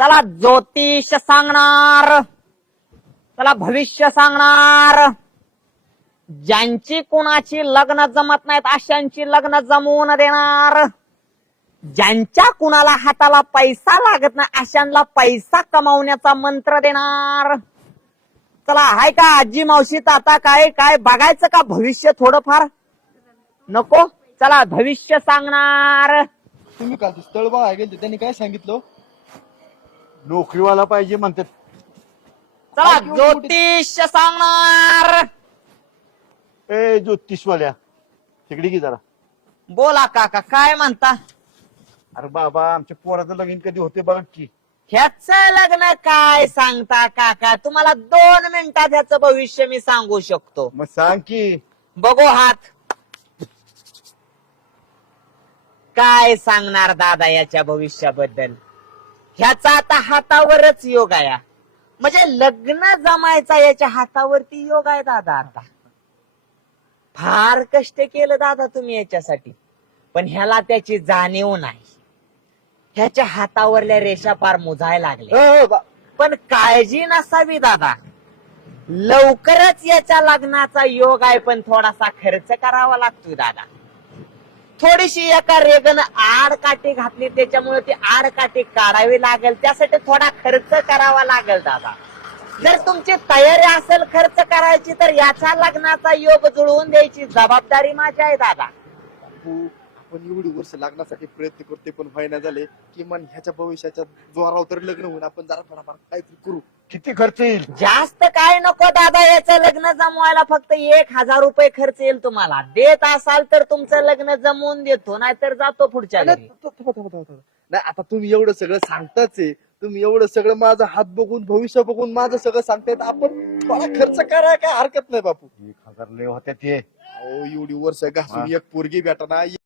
चला ज्योतिष सांगणार, चला भविष्य सांगणार. ज्यांची कुणाची लग्न जमत नाहीत अशांची लग्न जमवून देणार. ज्यांच्या कुणाला हाताला पैसा लागत नाही अशांना पैसा कमावण्याचा मंत्र देणार. चला हाय का आजी मावशी ताता काय काय बघायचं का भविष्य थोडंफार नको. चला भविष्य सांगणार. तुम्ही काल ते स्थळ बघायला गेलते त्यांनी काय सांगितलं? नोकरीवाला पाहिजे म्हणतात. चला ज्योतिष सांगणार. ए ज्योतिषवाल्या तिकडे की जरा. बोला काका काय म्हणता? अरे बाबा आमच्या पोराचं लगीन कधी होते बघ की. ह्याच लग्न काय सांगता काका? तुम्हाला 2 मिनिटात ह्याचं भविष्य मी सांगू शकतो. मग सांग की. बघू हात. काय सांगणार दादा याच्या भविष्याबद्दल? ह्याचा आता हातावरच योग आहे. म्हणजे लग्न जमायचा याच्या हातावरती योग आहे दादा. आता फार कष्ट केलं दादा तुम्ही याच्यासाठी, पण ह्याला त्याची जाणीव नाही. ह्याच्या हातावरल्या रेषा फार मुजायला लागल्या. पण काळजी नसावी दादा, लवकरच याच्या लग्नाचा योग आहे, पण थोडासा खर्च करावा लागतोय दादा. थोडीशी एका रेगन आडकाठी घातली त्याच्यामुळे ती आडकाठी काढावी लागेल, त्यासाठी थोडा खर्च करावा लागेल दादा. जर तुमची तयारी असेल खर्च करायची तर याच्या लग्नाचा योग जुळवून द्यायची जबाबदारी माझी आहे दादा. आपण एवढी वर्ष लग्नासाठी प्रयत्न करते पण व्हायना झाले. किमान ह्याच्या भविष्याच्या जोरावर तर लग्न होईल. आपण जरा थोडाफार काहीतरी करू. किती खर्च येईल? जास्त काय नको दादा, याचं लग्न जमवायला फक्त 1000 रुपये खर्च येईल तुम्हाला. देत असाल तर तुमचं लग्न जमवून देतो, नाहीतर जातो पुढच्या घरी. नाही आता तुम्ही एवढं सगळं सांगताच आहे. तुम्ही एवढं सगळं माझा हात बघून भविष्य बघून माझं सगळं सांगतायत. आपण थोडा खर्च करायला काय हरकत नाही बापू. 1000 लय होत्या ते. एवढी वर्ष घासून एक पोरगी भेटा ना.